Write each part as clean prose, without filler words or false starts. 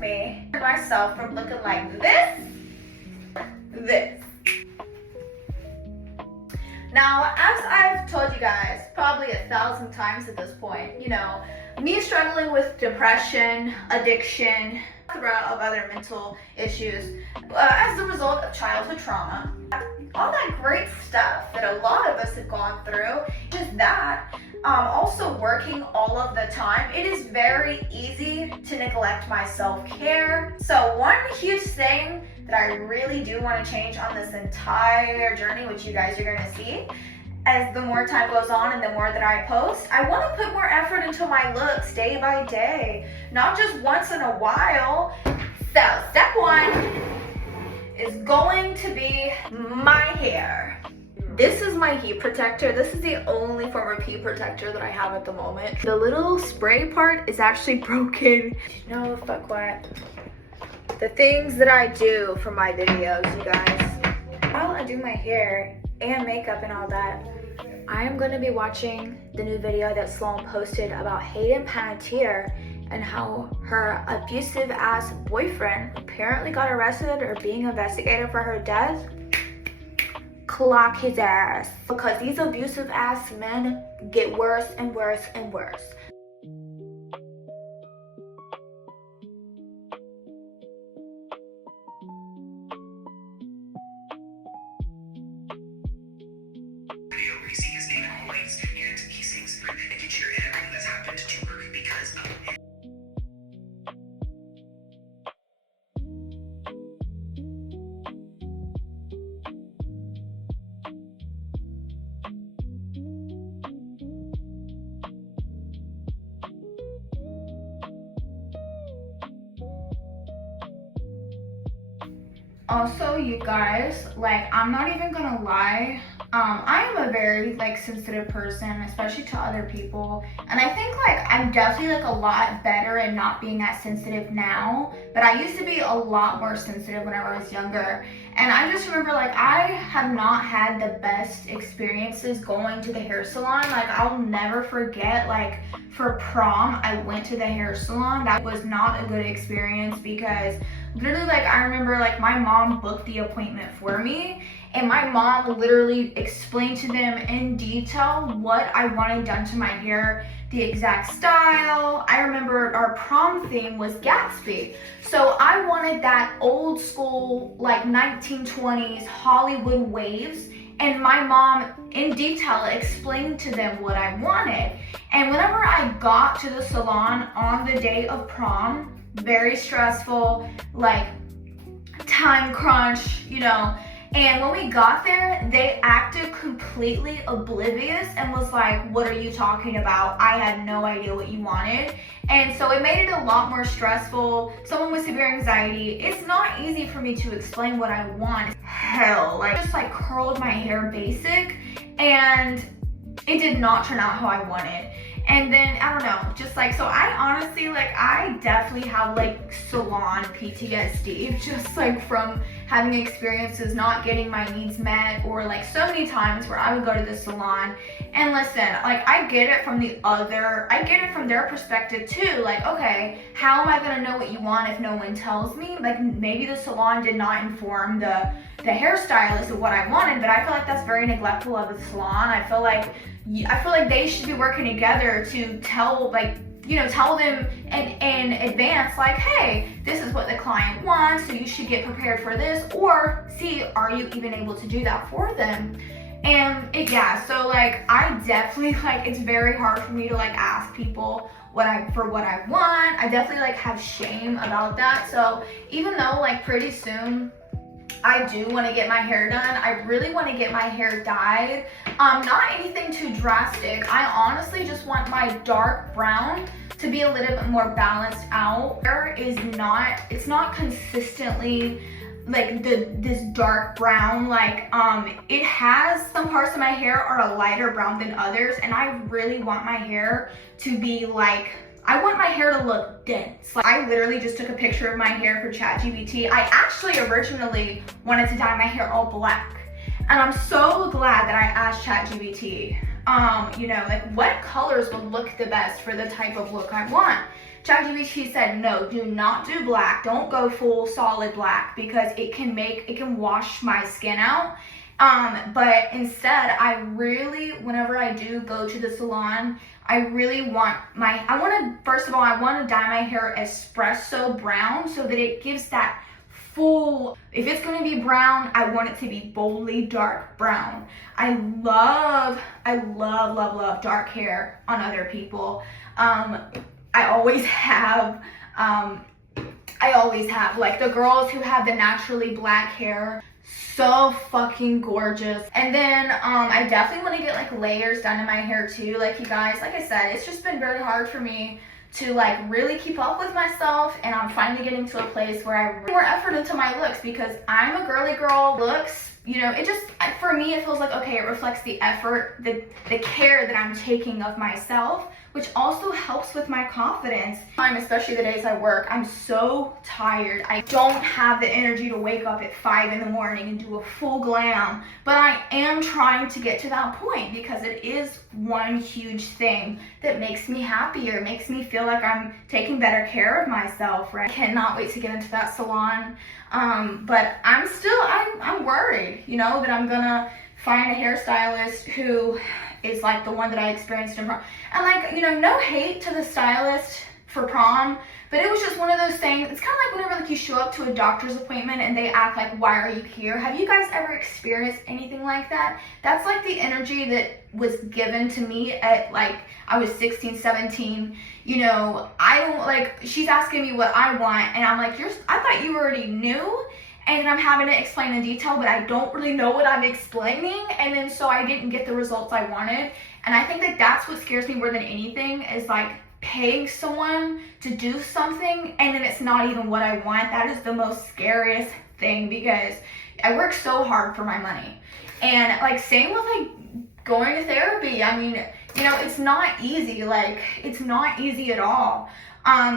protect me and myself from looking like this. Now, as I've told you guys probably 1,000 times at this point, you know, me struggling with depression, addiction, plethora of other mental issues as a result of childhood trauma, all that great stuff that a lot of us have gone through, just that, also working all of the time, it is very easy to neglect my self-care. So one huge thing that I really do want to change on this entire journey, which you guys are going to see as the more time goes on and the more that I post, I want to put more effort into my looks day by day, not just once in a while. So step one is going to be my hair. This is my heat protector. This is the only form of heat protector that I have at the moment. The little spray part is actually broken. You know, fuck what? The things that I do for my videos, you guys. While I do my hair and makeup and all that, I am going to be watching the new video that Sloan posted about Hayden Panettiere and how her abusive ass boyfriend apparently got arrested or being investigated for her death. Clock his ass, because these abusive ass men get worse and worse and worse. Video where you see his name in all lights, and he sings and you cheer everything that's happened to her because of him. Also, you guys, like, I'm not even gonna lie, I am a very, like, sensitive person, especially to other people, and I think, like, I'm definitely, like, a lot better at not being that sensitive now, but I used to be a lot more sensitive whenever I was younger, and I just remember, like, I have not had the best experiences going to the hair salon. Like, I'll never forget, like, for prom, I went to the hair salon. That was not a good experience because literally, like, I remember, like, my mom booked the appointment for me, and my mom literally explained to them in detail what I wanted done to my hair, the exact style. I remember our prom theme was Gatsby, so I wanted that old school, like, 1920s Hollywood waves, and my mom in detail explained to them what I wanted. And whenever I got to the salon on the day of prom, very stressful, like, time crunch, you know, and when we got there, they acted completely oblivious and was like, what are you talking about? I had no idea what you wanted. And so it made it a lot more stressful. Someone with severe anxiety, it's not easy for me to explain what I want. Hell, like, just like curled my hair basic, and it did not turn out how I wanted. And then, I don't know, just like, so I honestly, like, I definitely have, like, salon PTSD, just, like, from having experiences not getting my needs met, or, like, so many times where I would go to the salon, and listen, like, I get it from their perspective, too. Like, okay, how am I gonna know what you want if no one tells me? Like, maybe the salon did not inform the hairstylist of what I wanted, but I feel like that's very neglectful of the salon. I feel like they should be working together to tell, like, you know, tell them in advance, like, hey, this is what the client wants, so you should get prepared for this, or see, are you even able to do that for them? And yeah, so, like, I definitely, like, it's very hard for me to, like, ask people what I want. I definitely, like, have shame about that. So even though, like, pretty soon I do want to get my hair done, I really want to get my hair dyed. Not anything too drastic. I honestly just want my dark brown to be a little bit more balanced out. Hair is not, it's not consistently like this dark brown. Like, it has, some parts of my hair are a lighter brown than others, and I really want my hair to be like, I want my hair to look dense. Like, I literally just took a picture of my hair for ChatGPT. I actually originally wanted to dye my hair all black, and I'm so glad that I asked ChatGPT, you know, like, what colors would look the best for the type of look I want. ChatGPT said, no, do not do black. Don't go full solid black because it can wash my skin out. But instead, whenever I do go to the salon, first of all, I want to dye my hair espresso brown so that it gives that full, if it's going to be brown, I want it to be boldly dark brown. I love dark hair on other people. I always have, like the girls who have the naturally black hair, so fucking gorgeous. And then I definitely want to get like layers done in my hair too. Like you guys, like I said, it's just been very hard for me to like really keep up with myself, and I'm finally getting to a place where I put more effort into my looks because I'm a girly girl. Looks, you know, it just, for me, it feels like, okay, it reflects the effort, the care that I'm taking of myself, which also helps with my confidence. Especially the days I work, I'm so tired. I don't have the energy to wake up at 5 in the morning and do a full glam, but I am trying to get to that point because it is one huge thing that makes me happier, makes me feel like I'm taking better care of myself, right? I cannot wait to get into that salon. But I'm worried, you know, that I'm gonna find a hairstylist who is like the one that I experienced in prom. And like, you know, no hate to the stylist for prom, but it was just one of those things. It's kind of like whenever like you show up to a doctor's appointment and they act like, why are you here? Have you guys ever experienced anything like that? That's like the energy that was given to me at like, I was 16, 17. You know, I don't like, she's asking me what I want and I'm like, I thought you already knew. And I'm having to explain in detail, but I don't really know what I'm explaining. And then so I didn't get the results I wanted. And I think that that's what scares me more than anything is like paying someone to do something and then it's not even what I want. That is the most scariest thing because I work so hard for my money. And like same with like going to therapy. I mean, you know, it's not easy. Like it's not easy at all.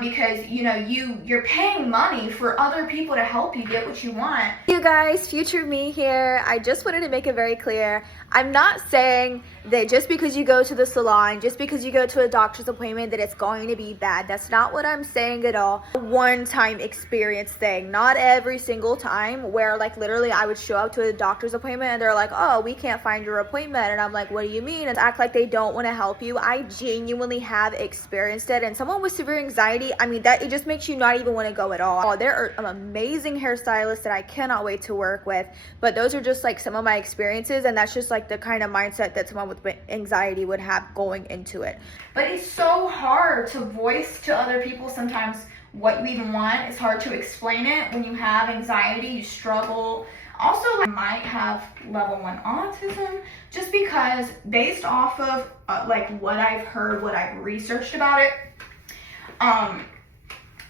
Because you know you're paying money for other people to help you get what you want. You guys, future me here. I just wanted to make it very clear. I'm not saying that just because you go to the salon, just because you go to a doctor's appointment that it's going to be bad. That's not what I'm saying at all. A one-time experience thing, not every single time where like literally I would show up to a doctor's appointment and they're like, oh, we can't find your appointment. And I'm like, what do you mean? And act like they don't want to help you. I genuinely have experienced it. And someone with severe anxiety, I mean, that it just makes you not even want to go at all. Oh, there are amazing hairstylists that I cannot wait to work with, but those are just like some of my experiences, and that's just like the kind of mindset that someone with anxiety would have going into it. But it's so hard to voice to other people sometimes what you even want. It's hard to explain it when you have anxiety, you struggle. Also, I might have level 1 autism just because based off of like what I've heard, what I've researched about it,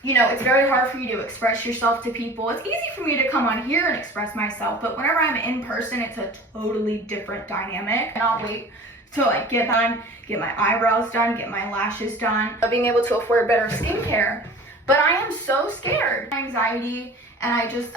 you know, it's very hard for you to express yourself to people. It's easy for me to come on here and express myself, but whenever I'm in person, it's a totally different dynamic. And I'll wait to like get done, get my eyebrows done, get my lashes done, being able to afford better skincare. But I am so scared. Anxiety, and I just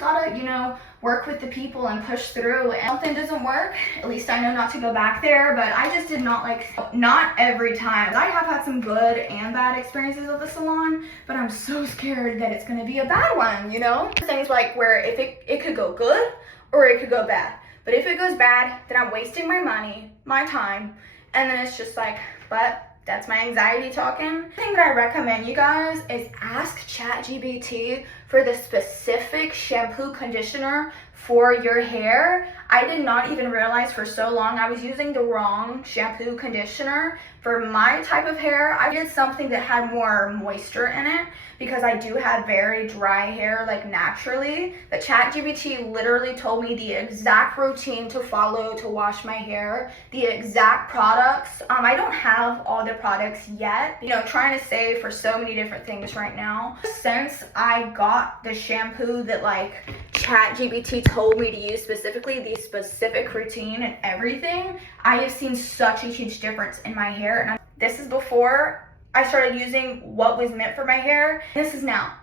gotta, you know, work with the people and push through. And if something doesn't work, at least I know not to go back there. But I just did not not every time. I have had some good and bad experiences at the salon, but I'm so scared that it's gonna be a bad one, you know? Things like where if it could go good or it could go bad. But if it goes bad, then I'm wasting my money, my time, and then it's just like, but that's my anxiety talking. The thing that I recommend you guys is ask ChatGPT for the specific shampoo conditioner for your hair. I did not even realize for so long I was using the wrong shampoo conditioner for my type of hair. I did something that had more moisture in it because I do have very dry hair, like naturally. The ChatGPT literally told me the exact routine to follow to wash my hair, the exact products. I don't have all the products yet, you know, trying to save for so many different things right now. Since I got the shampoo that like ChatGPT told me to use specifically, the specific routine and everything, I have seen such a huge difference in my hair. And this is before I started using what was meant for my hair. This is now.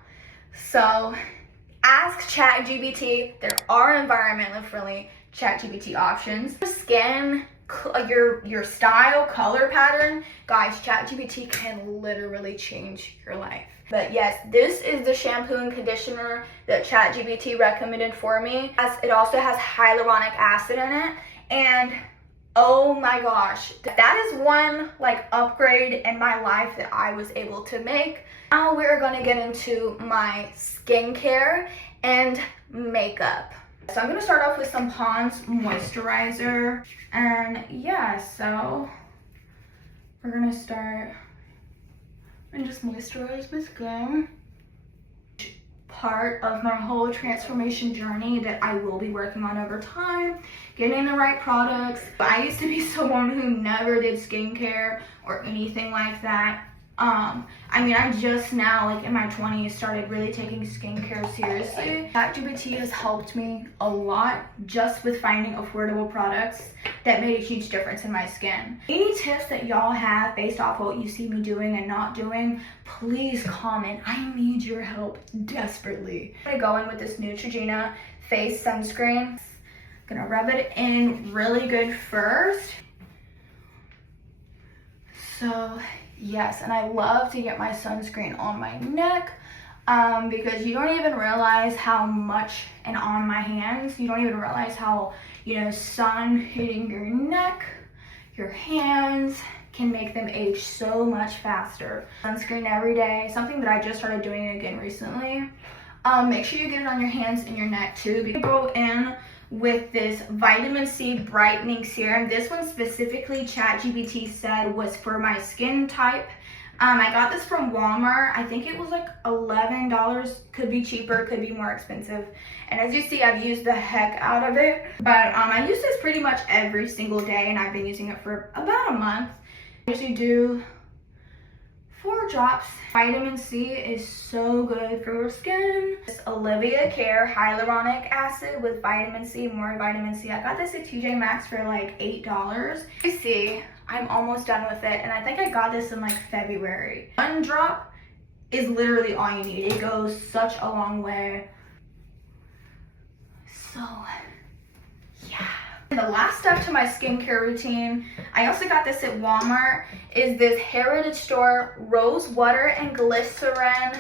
So ask ChatGPT. There are environmentally friendly ChatGPT options. Skin your style, color pattern, guys, ChatGPT can literally change your life. But yes, this is the shampoo and conditioner that ChatGPT recommended for me. It also has hyaluronic acid in it, and oh my gosh, that is one like upgrade in my life that I was able to make. Now we're gonna get into my skincare and makeup. So I'm gonna start off with some Pond's moisturizer, and yeah, so we're gonna start and just moisturize my skin. Part of my whole transformation journey that I will be working on over time, getting the right products. I used to be someone who never did skincare or anything like that. I mean, I just now, like in my 20s, started really taking skincare seriously. ChatGPT has helped me a lot just with finding affordable products that made a huge difference in my skin. Any tips that y'all have based off what you see me doing and not doing, please comment. I need your help desperately. I'm gonna go in with this Neutrogena face sunscreen. Gonna rub it in really good first. So yes, and I love to get my sunscreen on my neck because you don't even realize how much, and on my hands, you don't even realize how, you know, sun hitting your neck, your hands can make them age so much faster. Sunscreen every day, something that I just started doing again recently. Make sure you get it on your hands and your neck too. We go in with this vitamin C brightening serum. This one specifically, ChatGPT said was for my skin type. I got this from Walmart. I think it was like $11. Could be cheaper, could be more expensive. And as you see, I've used the heck out of it. But I use this pretty much every single day, and I've been using it for about a month. I usually do 4 drops. Vitamin C is so good for your skin. This Olivia Care hyaluronic acid with vitamin C, more vitamin C. I got this at TJ Maxx for like $8. You see, I'm almost done with it, and I think I got this in like February. 1 drop is literally all you need. It goes such a long way. So yeah. The last step to my skincare routine, I also got this at Walmart, is this Heritage Store Rose Water and Glycerin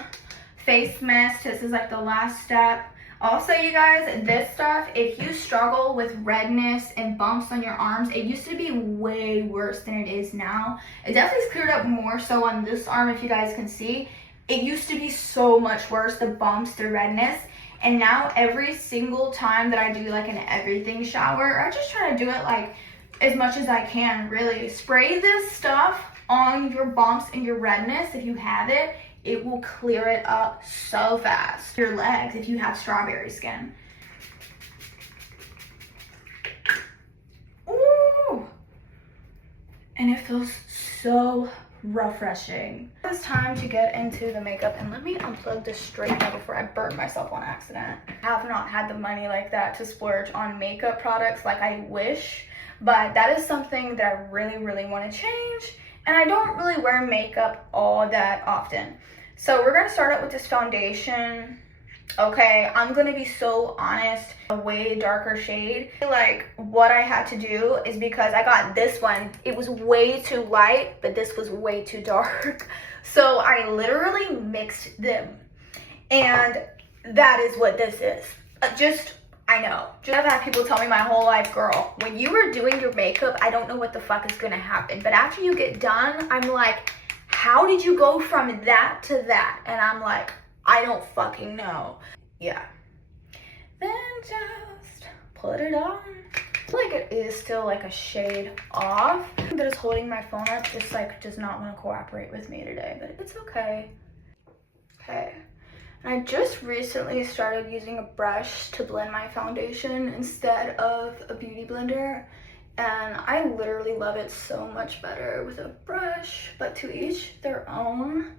Face Mist. This is like the last step. Also, you guys, this stuff, if you struggle with redness and bumps on your arms, it used to be way worse than it is now. It definitely cleared up more so on this arm, if you guys can see. It used to be so much worse, the bumps, the redness. And now every single time that I do like an everything shower, I just try to do it like as much as I can, really. Spray this stuff on your bumps and your redness if you have it. It will clear it up so fast. Your legs if you have strawberry skin. Ooh! And it feels so refreshing. It's time to get into the makeup, and let me unplug this straight now before I burn myself on accident. I have not had the money like that to splurge on makeup products like I wish, but that is something that I really want to change, and I don't really wear makeup all that often. So we're going to start out with this foundation. Okay, I'm gonna be so honest, a way darker shade. Like, what I had to do is because I got this one, it was way too light, but this was way too dark. So I literally mixed them, and that is what this is. I know. I've had people tell me my whole life, girl, when you were doing your makeup, I don't know what the fuck is gonna happen. But after you get done, I'm like, how did you go from that to that? And I'm like, I don't fucking know. Yeah. Then just put it on. I feel like it is still like a shade off. That is holding my phone up just like does not want to cooperate with me today, but it's okay. Okay. And I just recently started using a brush to blend my foundation instead of a beauty blender. And I literally love it so much better with a brush, but to each their own.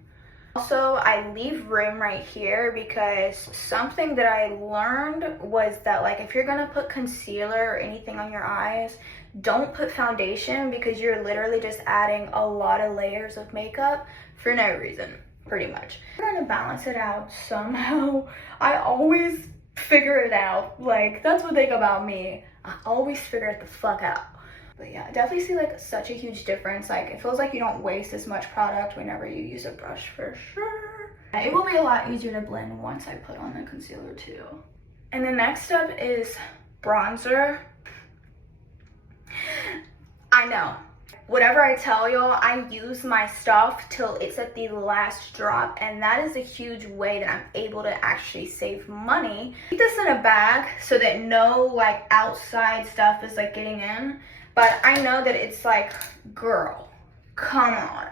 Also, I leave room right here because something that I learned was that, like, if you're gonna put concealer or anything on your eyes, don't put foundation because you're literally just adding a lot of layers of makeup for no reason, pretty much. I'm trying to balance it out somehow. I always figure it out. Like, that's one thing about me. I always figure it the fuck out. But yeah, I definitely see like such a huge difference. Like it feels like you don't waste as much product whenever you use a brush, for sure. It will be a lot easier to blend once I put on the concealer too. And the next step is bronzer. I know, whatever I tell y'all, I use my stuff till it's at the last drop, and that is a huge way that I'm able to actually save money. Keep this in a bag so that no like outside stuff is like getting in, but I know that it's like, girl, come on,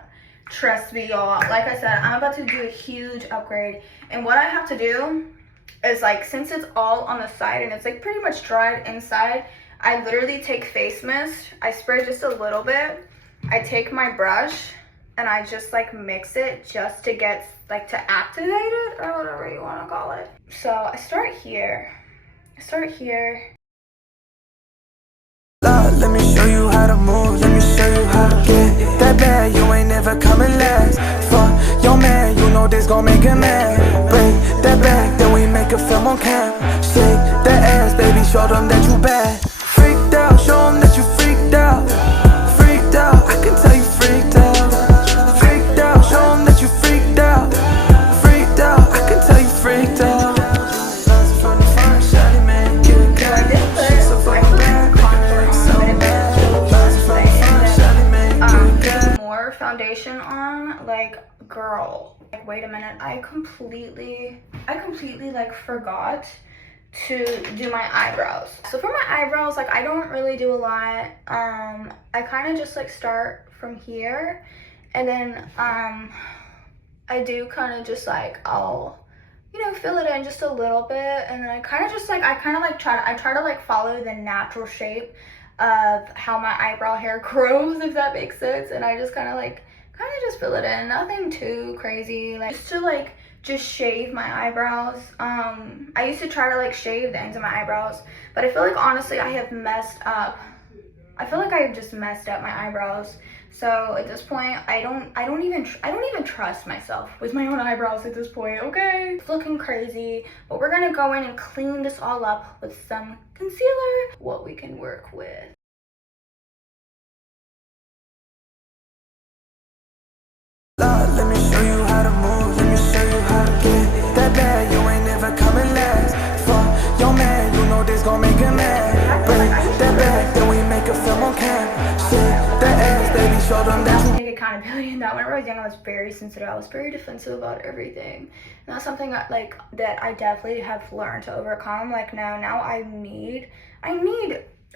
trust me y'all. Like I said, I'm about to do a huge upgrade, and what I have to do is like, since it's all on the side and it's like pretty much dried inside, I literally take face mist, I spray just a little bit, I take my brush and I just like mix it just to get like to activate it, or whatever you want to call it. So I start here. Let me show you how to move, let me show you how to get that bad, you ain't never coming last. Fuck your man, you know this gon' make him mad. Break that back, then we make a film on cam. Shake that ass, baby, show them that you bad. Freaked out, show them that you freaked out. Freaked out, I can tell you freaked out. Freaked out, show them that you freaked out. Freaked out, I can tell you freaked out. From the front, shawty, man, get a cat. She's so fucking bad. More foundation on, like, girl, like, wait a minute, I completely like forgot to do my eyebrows. So for my eyebrows, like, I don't really do a lot. I kind of just like start from here, and then I do kind of just like, I'll, you know, fill it in just a little bit, and then I kind of just like, I try to like follow the natural shape of how my eyebrow hair grows, if that makes sense. And I just kind of just fill it in, nothing too crazy, like just to like just shave my eyebrows. I used to try to like shave the ends of my eyebrows, but I feel like honestly I have messed up. I feel like I've just messed up my eyebrows. So at this point, I don't even trust myself with my own eyebrows at this point, okay? It's looking crazy, but we're gonna go in and clean this all up with some concealer, what we can work with. Let me show you how to move, let me show you how to get that bad, you ain't never coming last. Fuck your man, you know this gon' make him mad. Break that back, then we make a film on cam. Shake that ass, baby, show them that you Take accountability in that. Whenever I was young, I was very sensitive. I was very defensive about everything. And that's something that, like, that I definitely have learned to overcome. Like now I need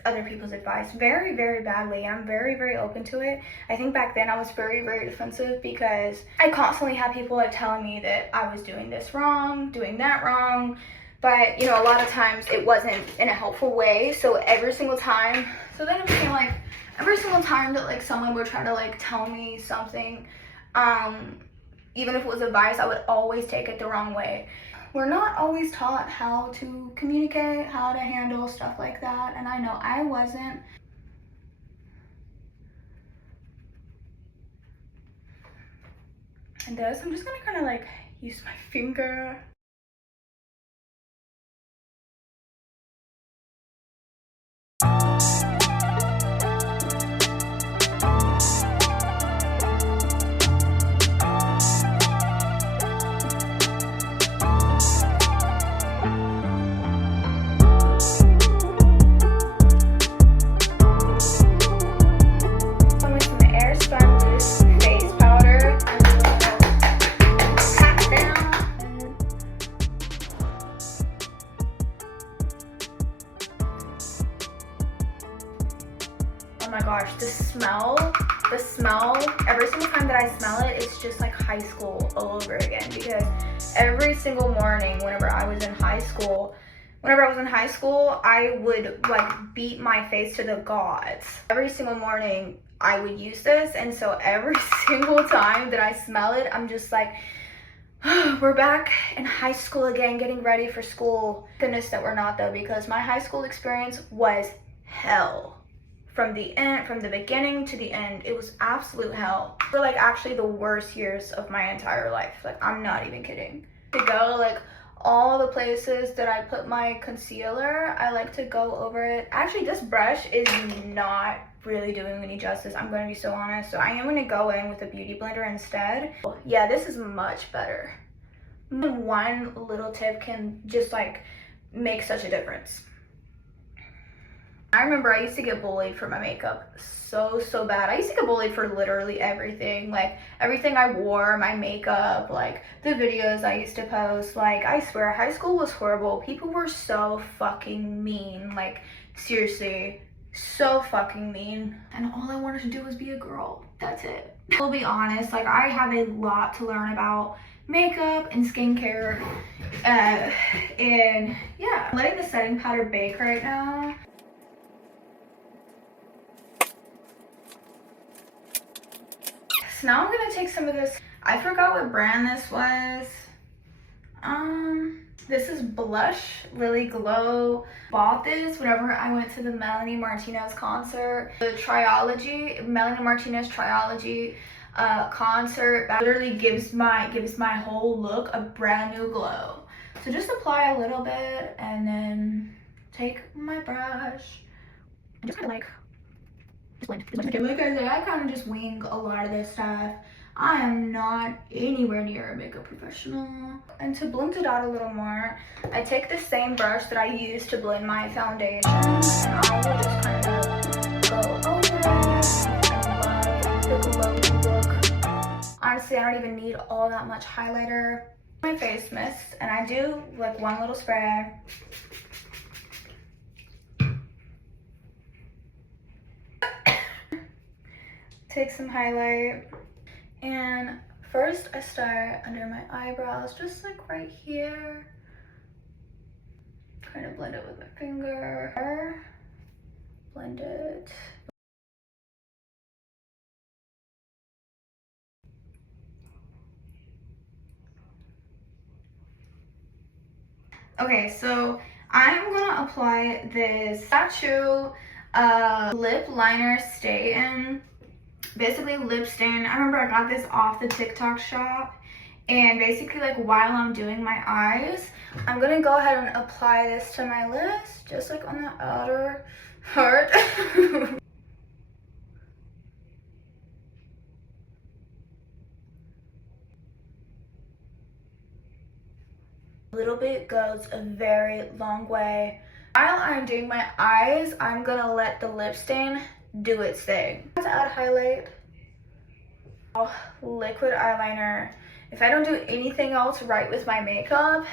other people's advice very, very badly. I'm very, very open to it. I think back then I was very, very defensive because I constantly had people like telling me that I was doing this wrong, doing that wrong. But, you know, a lot of times it wasn't in a helpful way. So every single time, then it became like, every single time that like someone would try to like tell me something, even if it was advice, I would always take it the wrong way. We're not always taught how to communicate, how to handle stuff like that, and I know I wasn't. And this, I'm just gonna kind of like use my finger. Oh my gosh, the smell, every single time that I smell it, it's just like high school all over again. Because every single morning whenever I was in high school, I would like beat my face to the gods. Every single morning I would use this, and so every single time that I smell it, I'm just like, oh, we're back in high school again, getting ready for school. Goodness that we're not though, because my high school experience was hell. From the beginning to the end, it was absolute hell. For like actually the worst years of my entire life. Like, I'm not even kidding. To go like all the places that I put my concealer, I like to go over it. Actually, this brush is not really doing any justice, I'm going to be so honest. So I am going to go in with a beauty blender instead. Yeah, this is much better. One little tip can just like make such a difference. I remember I used to get bullied for my makeup so bad. I used to get bullied for literally everything, like everything I wore, my makeup, like the videos I used to post. Like, I swear, high school was horrible. People were so fucking mean, like seriously, so fucking mean. And all I wanted to do was be a girl. That's it. I'll be honest, like I have a lot to learn about makeup and skincare, and yeah, I'm letting the setting powder bake right now. So now I'm gonna take some of this, I forgot what brand this was. This is Blush Lily Glow. Bought this whenever I went to the Melanie Martinez concert. The Melanie Martinez Triology concert that literally gives my whole look a brand new glow. So just apply a little bit and then take my brush and just kind of like blend. Like I said, I kind of just wing a lot of this stuff. I am not anywhere near a makeup professional. And to blend it out a little more, I take the same brush that I use to blend my foundation, and I will just kind of go over it. I love the glowy look. Honestly, I don't even need all that much highlighter. My face mist, and I do like one little spray. Take some highlight, and first I start under my eyebrows, just like right here. Kind of blend it with my finger. Blend it. Okay, so I'm gonna apply this Statue lip liner stay-in. Basically lip stain. I remember I got this off the TikTok shop, and basically like while I'm doing my eyes, I'm gonna go ahead and apply this to my lips, just like on the outer part. A little bit goes a very long way. While I'm doing my eyes, I'm gonna let the lip stain do its thing. To add highlight, liquid eyeliner. If I don't do anything else right with my makeup,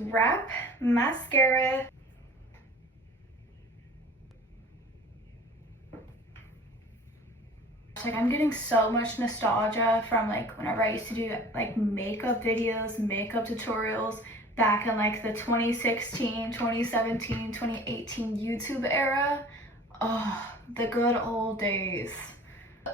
wrap mascara. Like, I'm getting so much nostalgia from like whenever I used to do like makeup videos, makeup tutorials back in like the 2016, 2017, 2018 YouTube era. Oh, the good old days.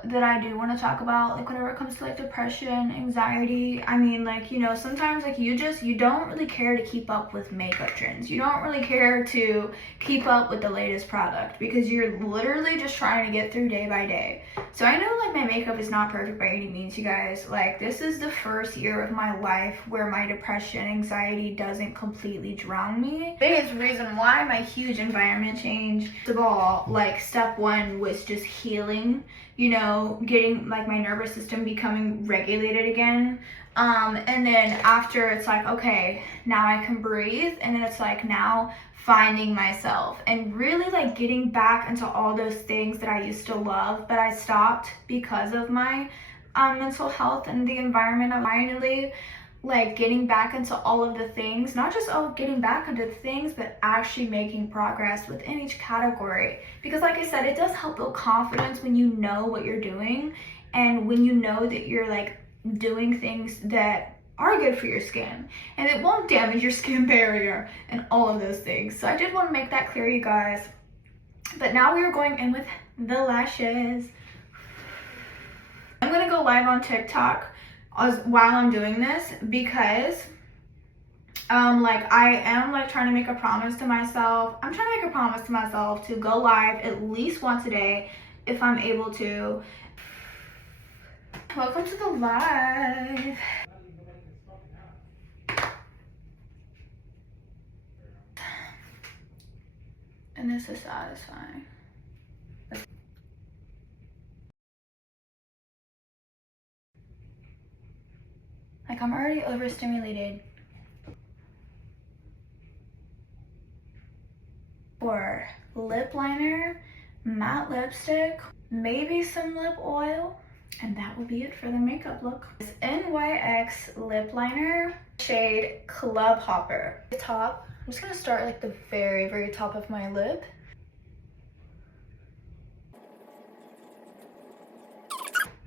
That I do want to talk about, like whenever it comes to like depression, anxiety. I mean, like, you know, sometimes like you don't really care to keep up with makeup trends. You don't really care to keep up with the latest product because you're literally just trying to get through day by day. So I know like my makeup is not perfect by any means, you guys. Like, this is the first year of my life where my depression, anxiety doesn't completely drown me. Biggest reason why my huge environment change. First of all, like step one was just healing, you know, getting like my nervous system becoming regulated again. And then after, it's like, okay, now I can breathe. And then it's like now finding myself and really like getting back into all those things that I used to love, but I stopped because of my mental health and the environment. I'm finally like getting back into all of the things, not just getting back into things, but actually making progress within each category. Because like I said, it does help build confidence when you know what you're doing, and when you know that you're like doing things that are good for your skin and it won't damage your skin barrier and all of those things. So I did want to make that clear, you guys. But now we are going in with the lashes. I'm gonna go live on TikTok while I'm doing this because like I am like trying to make a promise to myself. I'm trying to make a promise to myself to go live at least once a day, if I'm able to. Welcome to the live. And this is satisfying. Like, I'm already overstimulated. For lip liner, matte lipstick, maybe some lip oil, and that will be it for the makeup look. This NYX lip liner, shade Club Hopper. The top, I'm just gonna start like the very, very top of my lip.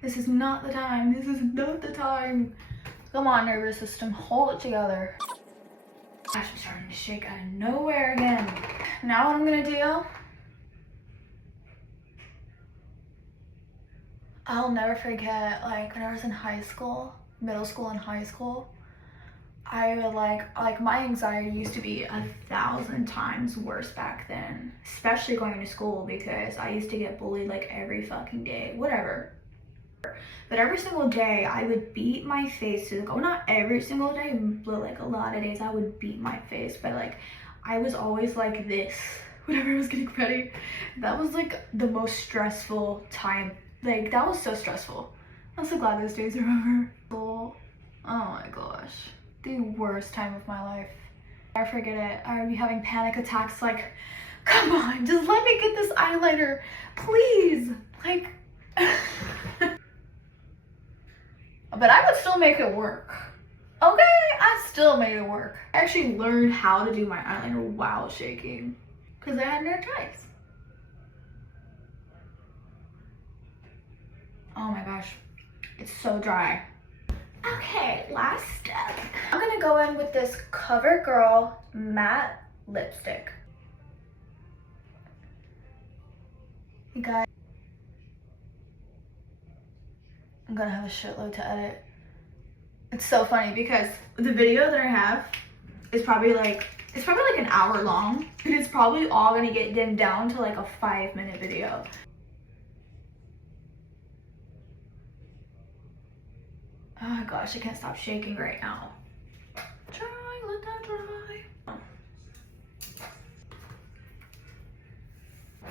This is not the time. This is not the time. Come on, nervous system, hold it together. Gosh, I'm starting to shake out of nowhere again. Now what I'm gonna do, I'll never forget, like when I was in high school, middle school and high school, I would like my anxiety used to be 1,000 times worse back then, especially going to school because I used to get bullied like every fucking day, whatever. But every single day I would beat my face to the ground. Not every single day, but like a lot of days I would beat my face. But like I was always like this whenever I was getting ready. That was like the most stressful time. Like that was so stressful. I'm so glad those days are over. Oh my gosh, the worst time of my life. I forget it. I would be having panic attacks like, come on, just let me get this eyeliner, please. Like but I would still make it work. Okay, I still made it work. I actually learned how to do my eyeliner while shaking because I had no choice. Oh my gosh, it's so dry. Okay, last step. I'm gonna go in with this CoverGirl matte lipstick. You guys, I'm gonna have a shitload to edit. It's so funny because the video that I have is probably like an hour long, and it's probably all gonna get dimmed down to like a 5-minute video. Oh my gosh, I can't stop shaking right now. Dry, let that dry.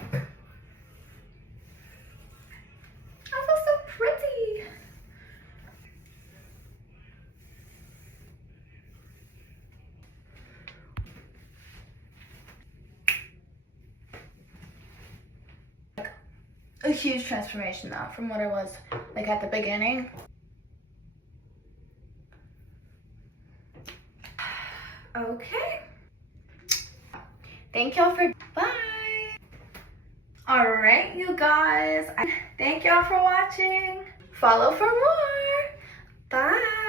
I feel so pretty. A huge transformation now from what I was like at the beginning. Okay. Thank y'all for, bye. All right, you guys. Thank y'all for watching. Follow for more. Bye.